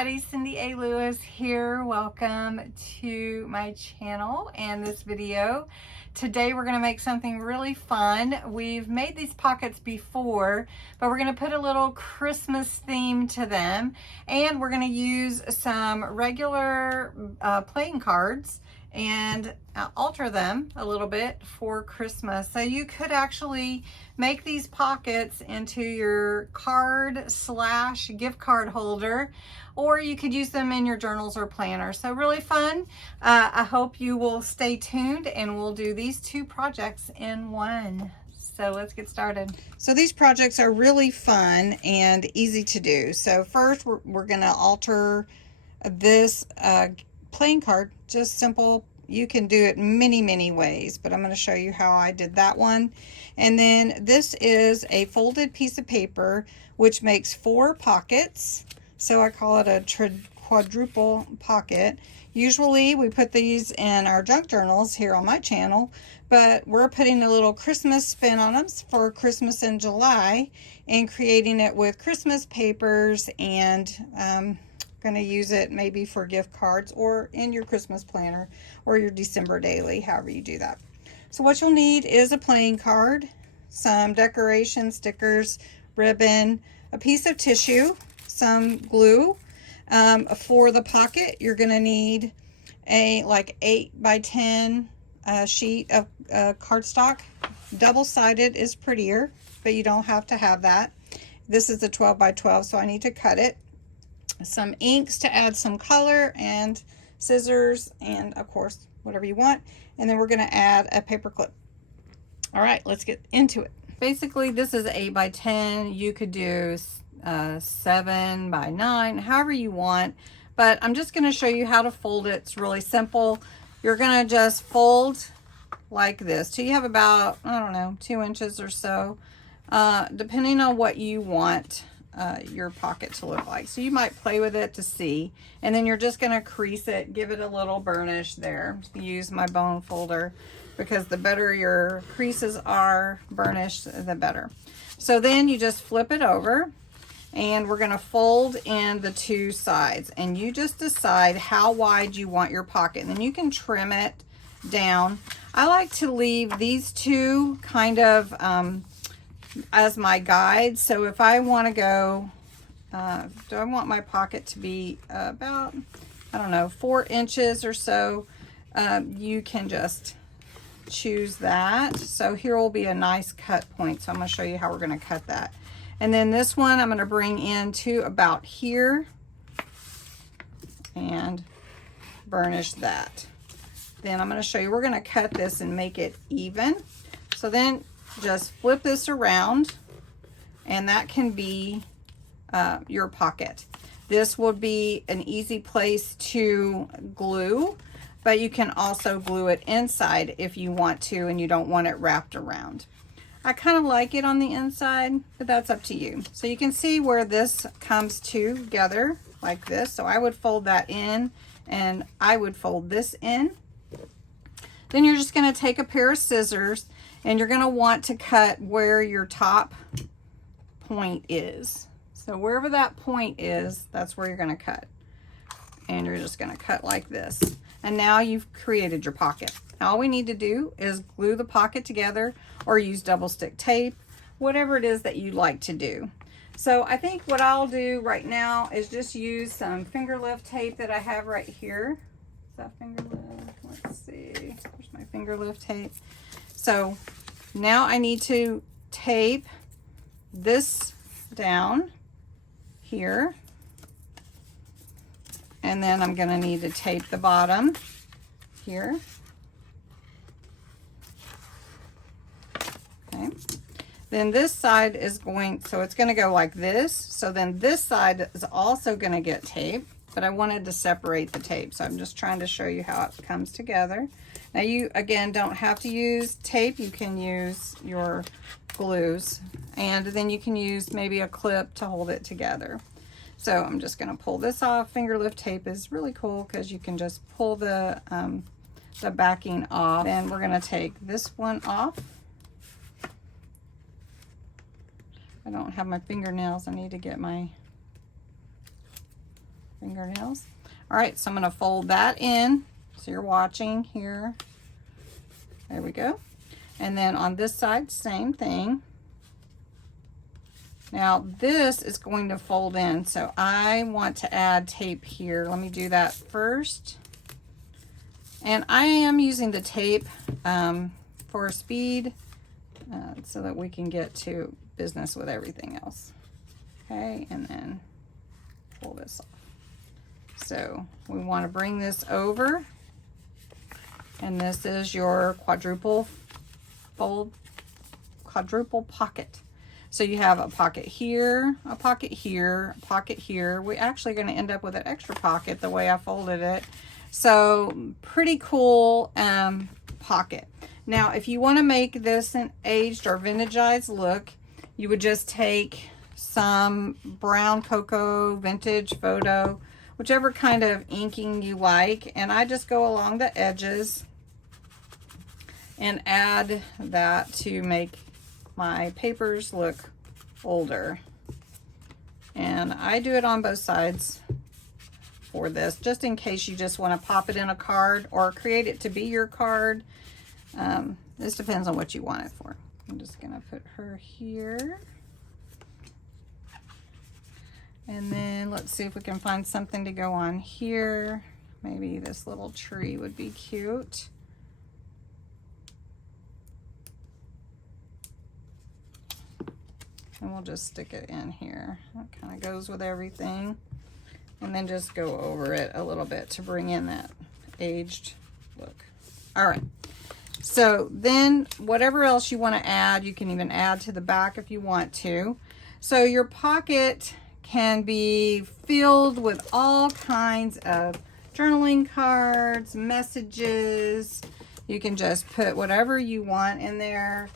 Daddy, Cindy A. Lewis here. Welcome to my channel and this video. Today we're going to make something really fun. We've made these pockets before, but we're going to put a little Christmas theme to them, and we're going to use some regular playing cards and alter them a little bit for Christmas. So you could actually make these pockets into your card / gift card holder, or you could use them in your journals or planners. So really fun. I hope you will stay tuned, and we'll do these two projects in one. So let's get started. So these projects are really fun and easy to do. So first we're going to alter this playing card, just simple. You can do it many ways, but I'm going to show you how I did that one. And then this is a folded piece of paper which makes 4 pockets, so I call it a quadruple pocket. Usually we put these in our junk journals here on my channel, but we're putting a little Christmas spin on them for Christmas in July and creating it with Christmas papers, and going to use it maybe for gift cards or in your Christmas planner or your December daily, however you do that. So what you'll need is a playing card, some decoration stickers, ribbon, a piece of tissue, some glue. For the pocket, you're going to need a like 8 by 10 sheet of cardstock. Double-sided is prettier, but you don't have to have that. This is a 12 by 12, so I need to cut it. Some inks to add some color, and scissors, and of course whatever you want. And then we're going to add a paper clip. All right, let's get into it. Basically this is 8 by 10. You could do 7 by 9, however you want, but I'm just going to show you how to fold it. It's really simple. You're going to just fold like this till you have about, I don't know, 2 inches or so, depending on what you want your pocket to look like. So you might play with it to see, and then you're just going to crease it, give it a little burnish there. Use my bone folder, because the better your creases are burnished, the better. So then you just flip it over, and we're going to fold in the 2 sides, and you just decide how wide you want your pocket, and then you can trim it down. I like to leave these 2 kind of as my guide. So if I want to go, do I want my pocket to be about, I don't know, 4 inches or so, you can just choose that. So here will be a nice cut point. So I'm going to show you how we're going to cut that. And then this one I'm going to bring into about here and burnish that. Then I'm going to show you, we're going to cut this and make it even. So then just flip this around, and that can be your pocket. This will be an easy place to glue, but you can also glue it inside if you want to and you don't want it wrapped around. I kind of like it on the inside, but that's up to you. So you can see where this comes together like this. So I would fold that in, and I would fold this in. Then you're just going to take a pair of scissors, and you're going to want to cut where your top point is. So wherever that point is, that's where you're going to cut. And you're just going to cut like this. And now you've created your pocket. Now all we need to do is glue the pocket together, or use double stick tape, whatever it is that you like to do. So I think what I'll do right now is just use some finger lift tape that I have right here. Is that finger lift? Let's see. There's my finger lift tape. So now I need to tape this down here, and then I'm going to need to tape the bottom here. Okay. Then this side is going, so it's going to go like this. So then this side is also going to get taped, but I wanted to separate the tape. So I'm just trying to show you how it comes together. Now you, again, don't have to use tape. You can use your glues, and then you can use maybe a clip to hold it together. So I'm just going to pull this off. Finger lift tape is really cool because you can just pull the backing off. Then we're going to take this one off. I don't have my fingernails. I need to get my fingernails. All right, so I'm going to fold that in. So you're watching here. There we go. And then on this side, same thing. Now this is going to fold in, so I want to add tape here. Let me do that first. And I am using the tape for speed so that we can get to business with everything else. Okay, and then pull this off. So we want to bring this over, and this is your quadruple pocket. So you have a pocket here, a pocket here, a pocket here. We're actually going to end up with an extra pocket the way I folded it. So pretty cool pocket. Now, if you want to make this an aged or vintageized look, you would just take some brown cocoa vintage photo, whichever kind of inking you like, and I just go along the edges and add that to make my papers look older. And I do it on both sides for this, just in case you just want to pop it in a card or create it to be your card. This depends on what you want it for. I'm just gonna put her here. And then let's see if we can find something to go on here. Maybe this little tree would be cute. And we'll just stick it in here. That kind of goes with everything. And then just go over it a little bit to bring in that aged look. All right. So then whatever else you want to add, you can even add to the back if you want to. So your pocket can be filled with all kinds of journaling cards, messages. You can just put whatever you want in there.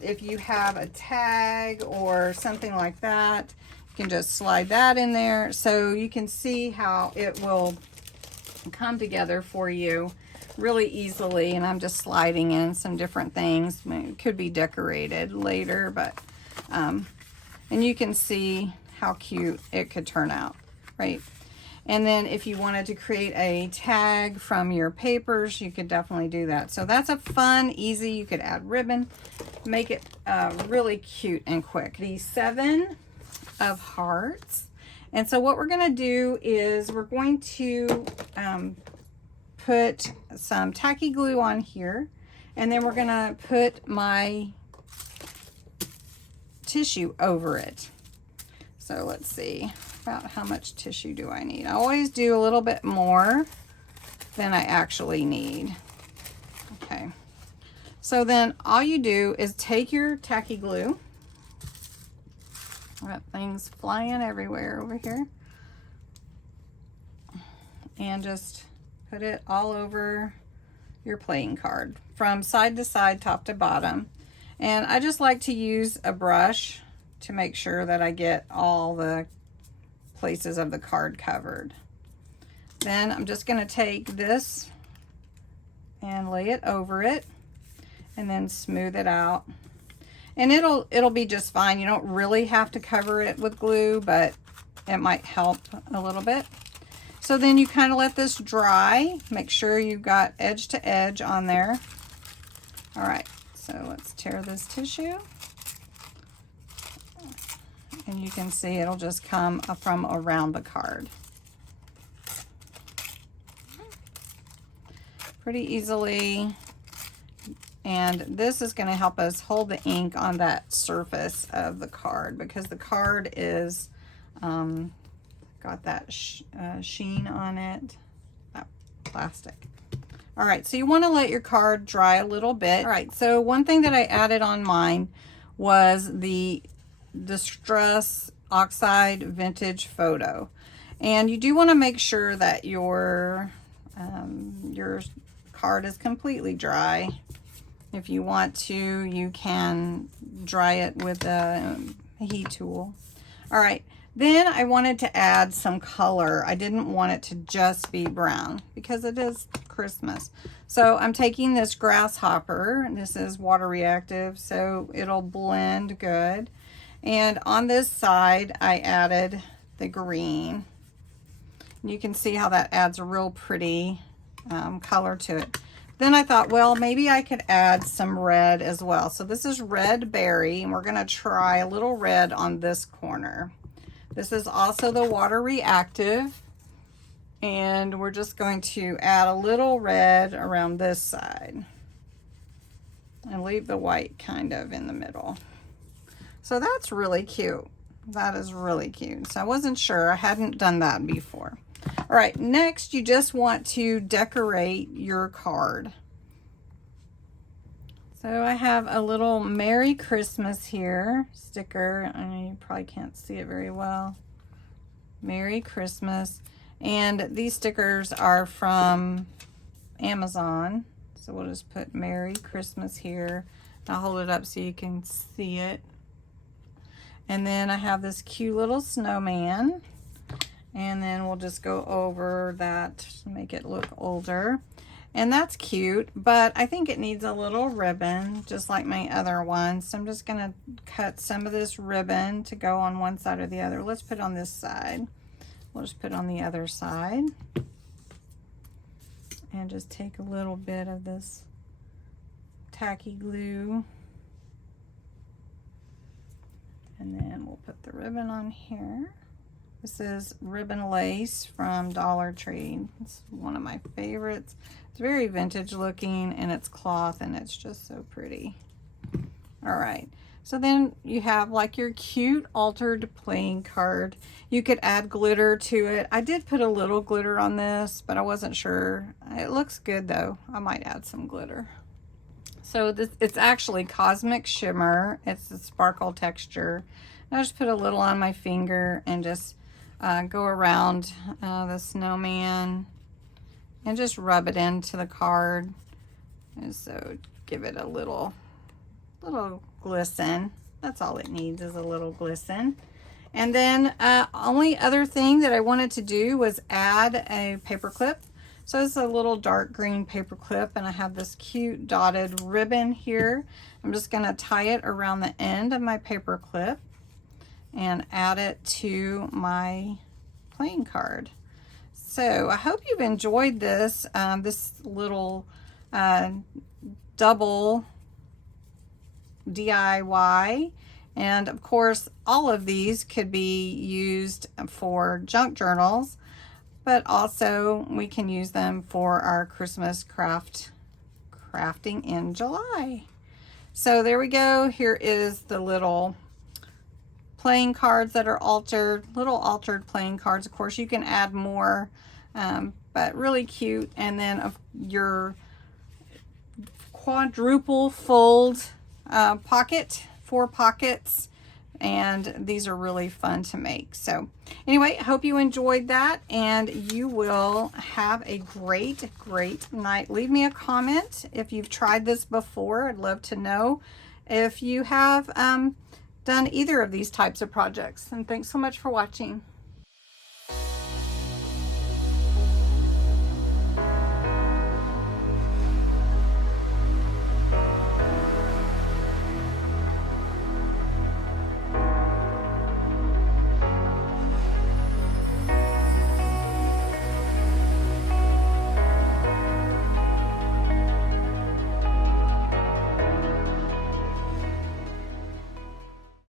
If you have a tag or something like that, you can just slide that in there, so you can see how it will come together for you really easily. And I'm just sliding in some different things. I mean, it could be decorated later, but and you can see how cute it could turn out, right? And then if you wanted to create a tag from your papers, you could definitely do that. So that's a fun, easy, you could add ribbon, make it really cute and quick. The 7 of hearts. And so what we're gonna do is we're going to put some tacky glue on here, and then we're gonna put my tissue over it. So let's see, about how much tissue do I need? I always do a little bit more than I actually need. Okay, so then all you do is take your tacky glue. I've got things flying everywhere over here. And just put it all over your playing card from side to side, top to bottom. And I just like to use a brush to make sure that I get all the places of the card covered. Then I'm just going to take this and lay it over it and then smooth it out. And it'll be just fine. You don't really have to cover it with glue, but it might help a little bit. So then you kind of let this dry. Make sure you've got edge to edge on there. All right, so let's tear this tissue. And you can see it'll just come from around the card. Pretty easily. And this is going to help us hold the ink on that surface of the card, because the card is got that sheen on it, that plastic. All right, so you want to let your card dry a little bit. All right, so one thing that I added on mine was the Distress Oxide Vintage Photo. And you do want to make sure that your card is completely dry. If you want to, you can dry it with a heat tool. All right, then I wanted to add some color. I didn't want it to just be brown because it is Christmas. So I'm taking this grasshopper, and this is water reactive, so it'll blend good. And on this side, I added the green. You can see how that adds a real pretty color to it. Then I thought, well, maybe I could add some red as well. So this is red berry, and we're going to try a little red on this corner. This is also the water reactive, and we're just going to add a little red around this side and leave the white kind of in the middle. So that's really cute. That is really cute. So I wasn't sure. I hadn't done that before. All right, next you just want to decorate your card. So I have a little Merry Christmas here sticker. I know you probably can't see it very well. Merry Christmas. And these stickers are from Amazon. So we'll just put Merry Christmas here. I'll hold it up so you can see it. And then I have this cute little snowman. And then we'll just go over that to make it look older. And that's cute, but I think it needs a little ribbon, just like my other one. So I'm just gonna cut some of this ribbon to go on one side or the other. Let's put it on this side. We'll just put it on the other side. And just take a little bit of this tacky glue. And then we'll put the ribbon on here. This is ribbon lace from Dollar Tree. It's one of my favorites. It's very vintage looking, and it's cloth, and it's just so pretty. All right, so then you have like your cute altered playing card. You could add glitter to it. I did put a little glitter on this, but I wasn't sure. It looks good though. I might add some glitter. So this, it's actually Cosmic Shimmer. It's a sparkle texture. I just put a little on my finger and just go around the snowman and just rub it into the card. And so give it a little glisten. That's all it needs, is a little glisten. And then only other thing that I wanted to do was add a paper clip. So it's a little dark green paper clip, and I have this cute dotted ribbon here. I'm just gonna tie it around the end of my paper clip and add it to my playing card. So I hope you've enjoyed this, this little double DIY. And of course, all of these could be used for junk journals, but also we can use them for our Christmas crafting in July. So there we go. Here is the little playing cards that are altered, little altered playing cards. Of course, you can add more, but really cute. And then of your quadruple fold pocket, 4 pockets, and these are really fun to make. So anyway, I hope you enjoyed that, and you will have a great night. Leave me a comment if you've tried this before. I'd love to know if you have done either of these types of projects. And thanks so much for watching.